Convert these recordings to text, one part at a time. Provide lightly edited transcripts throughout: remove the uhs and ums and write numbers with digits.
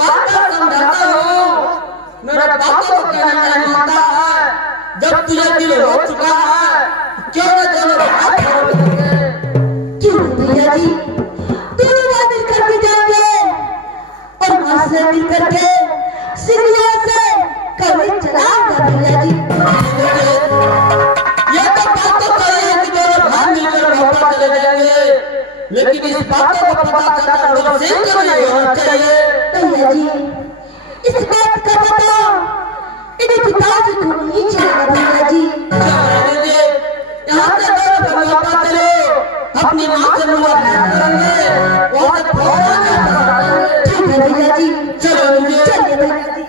बार बार समझाता हूँ, मेरा बातों को कहना नहीं मानता है। जब तुझे दिल हो चुका है, क्यों न दोनों हाथ जोड़ेंगे? क्यों भैया जी, दोनों मिल करके जाएंगे और वहां से मिल करके सिंगला से कभी चलाएंगे भैया जी। ये तो बात तो सही है कि दोनों भाई मिलकर वापस चले जाएंगे, लेकिन इस बातों को पता करना लोगों से नहीं होना चाहिए। भैया जी, इस बात का पता इन्हें पिताजी को नहीं चलेगा भैया जी। यहाँ से दोनों वापस चलो, अपनी माँ से मुलाकात करेंगे, वहाँ से बहुत ठीक है भैया जी, चलो चलिए भैया जी।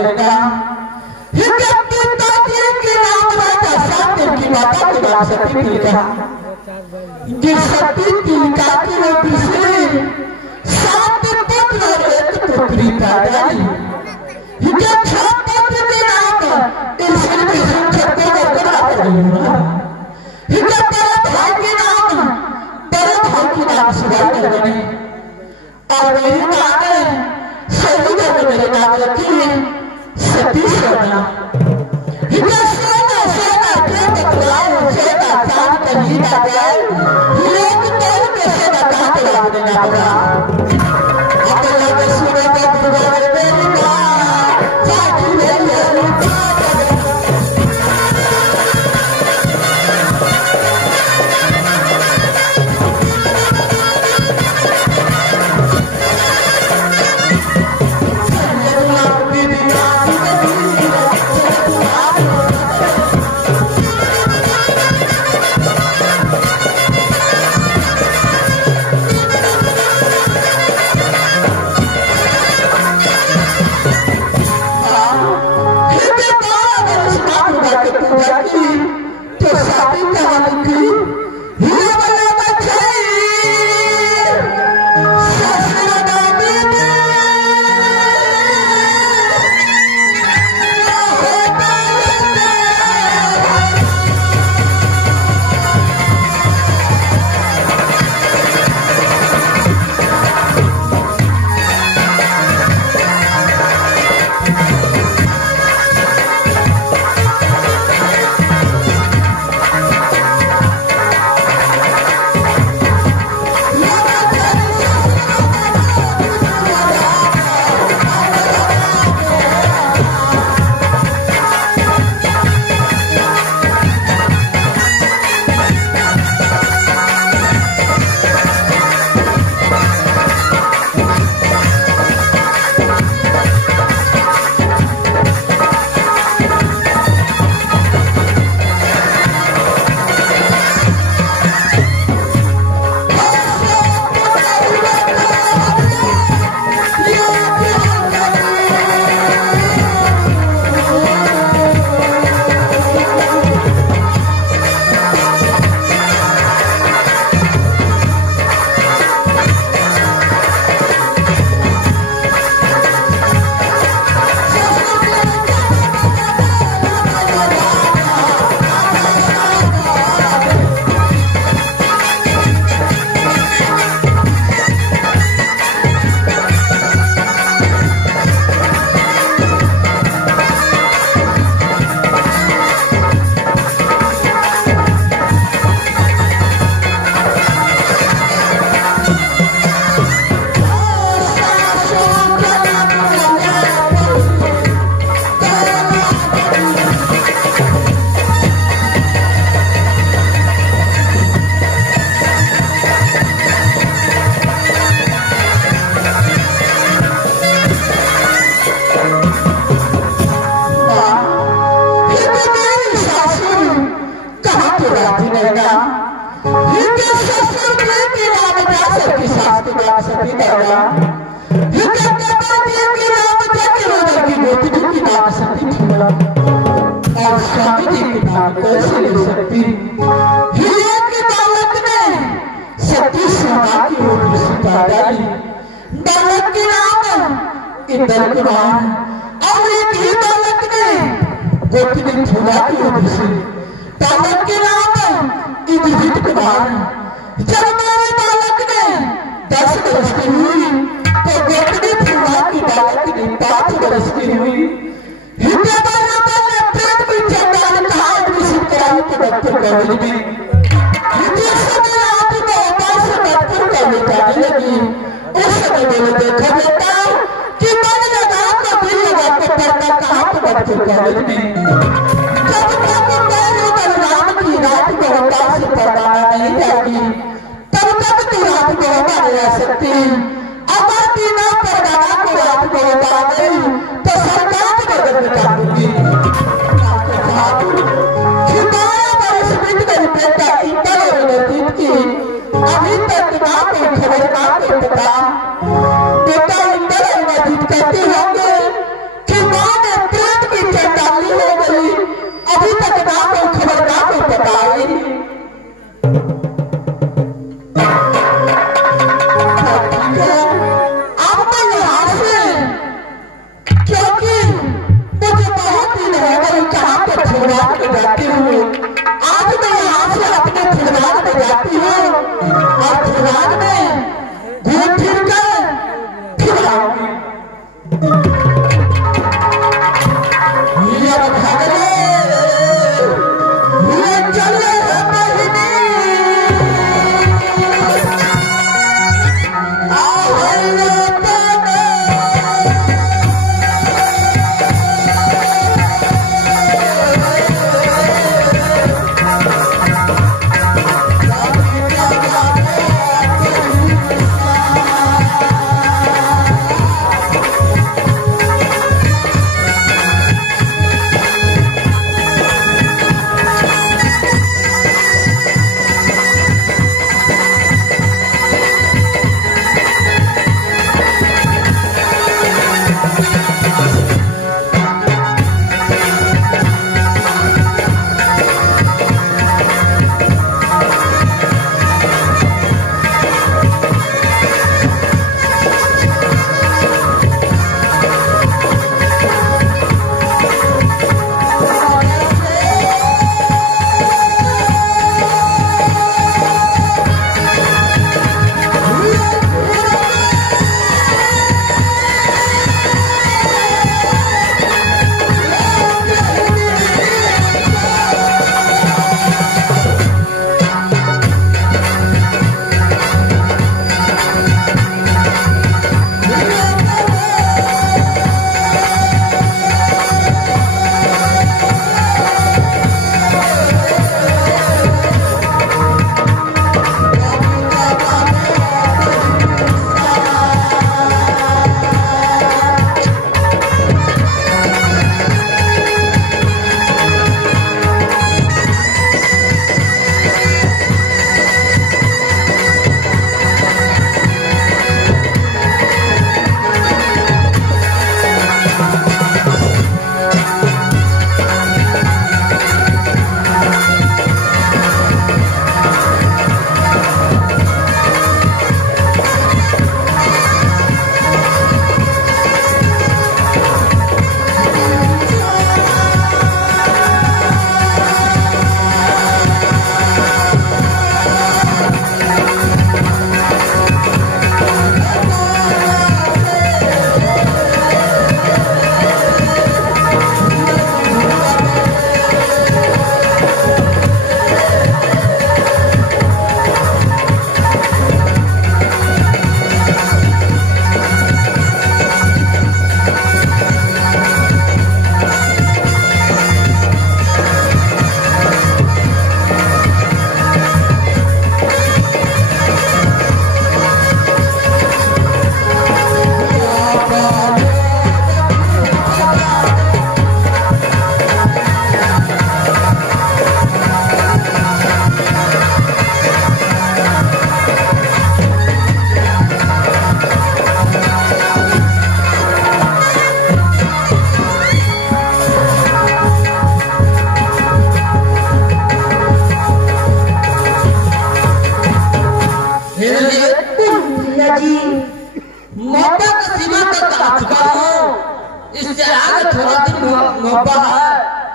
करेगा हिकती ताकि की नाम राजा साथ की माता की बात सकती थी कहा ये सती की काकी रोटी से सात पुत्र और एक पुत्री पैदा हुई ये छह पुत्र के नाम ईश्वर की संख्या को बरकरार रही ये बड़े भाई के नाम सुधार कर रहे और मेरी माता सभी को मेरे नाम रखी है सतीश करना ये सोना सोना के बकरार सोना चांद का गीत आ जाए लोग तो कैसे बता के बात देना पड़ा अपने लगे सुने तो बुरा मेरी माँ चाची मेरी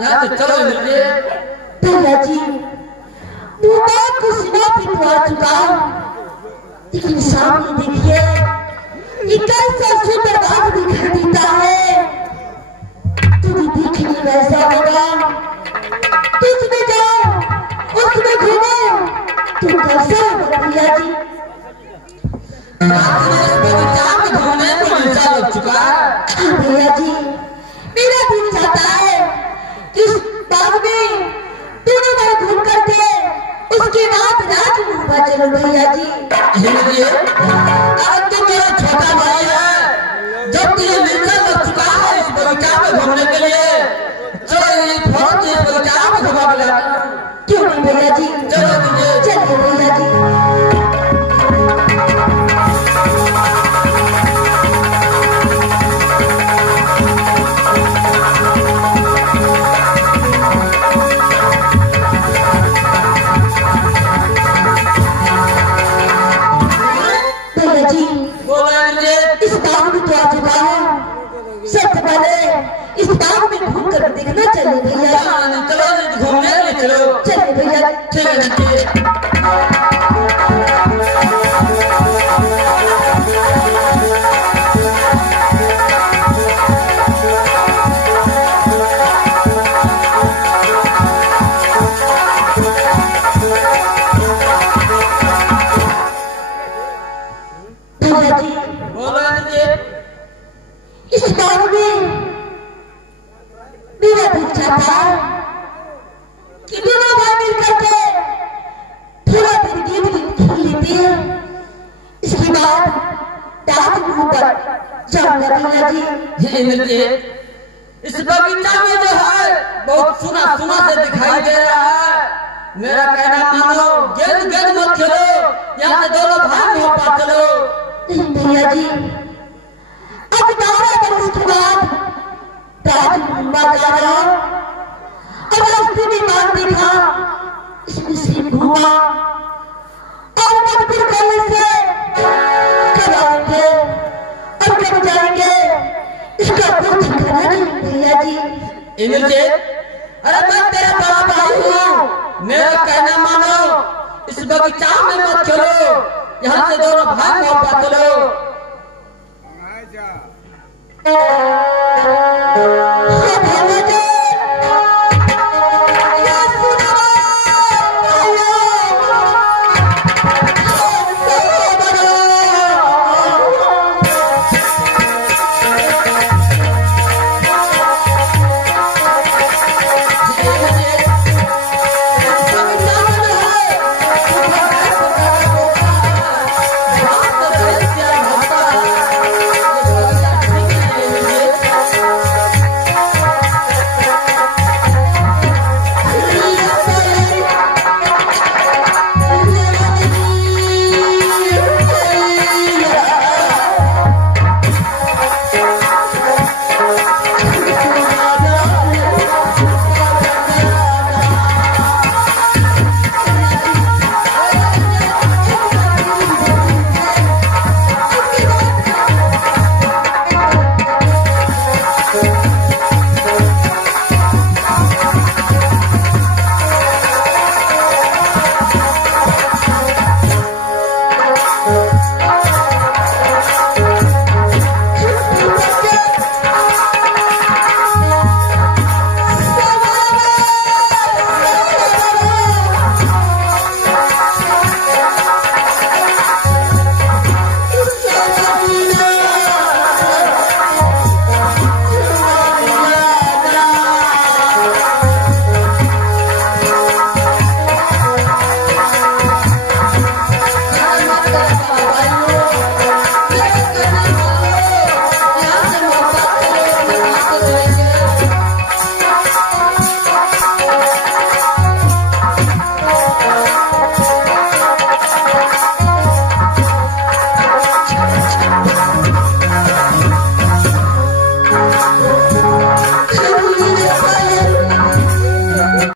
यहाँ से चलो इंद्रजीत। भैया जी मुझे कुछ ना पिटवा चुका, लेकिन सामने देखिए ये कैसा सुंदर बाग दिखाई देता है। तुझे देखने वैसा होगा, तुझमें जाओ उसमें घूमो, तुम कैसा होगा भैया जी? घूमने को मिलता लग चुका है। भैया जी मेरा दिल चाहता है कि इस बाग में दोनों बार घूम करके उसके बाद रात घूमवा चलो भैया जी। अब तो मेरा छोटा भाई है, जब तुझे मिलकर लग चुका है इस बगीचा में घूमने के लिए, चलो ये फोन से इस बगीचा में घुमा के लाता हूं। क्यों नहीं भैया जी, चलो चलिए भैया जी। इस बाग में तो आ चुका हूँ, सबसे पहले इस बाग में घूम कर देखना चाहिए भैया। चलो घूमने के लिए चलो। चलिए भैया। ठीक है। भैया जी इस बाग में मेरा दिल चाहता है कि दोनों भाई मिलकर के थोड़ा देर गेम खेल लेते हैं, इसके बाद रात के ऊपर जाऊंगा भैया जी। इंद्रजीत इस बगीचा में जो है बहुत सुना सुना से दिखाई दे रहा है। मेरा कहना मानो, गेंद गेंद मत खेलो, यहाँ से दोनों भाग हो पा चलो। नहीं भैया जी, अब 12 बरस के बाद रात घूमवा जा रहा हूँ, अब रास्ते में बात देखा, इसमें से घूमा और तब फिर करने से कब आएंगे और कब जाएंगे इसका कुछ ठिकाना नहीं भैया जी। इंद्रजीत अरे मैं तेरा बड़ा भाई हूँ, मेरा कहना मानो, इस बगीचा में मत खेलो, यहाँ से दोनों भाग हो पा चलो।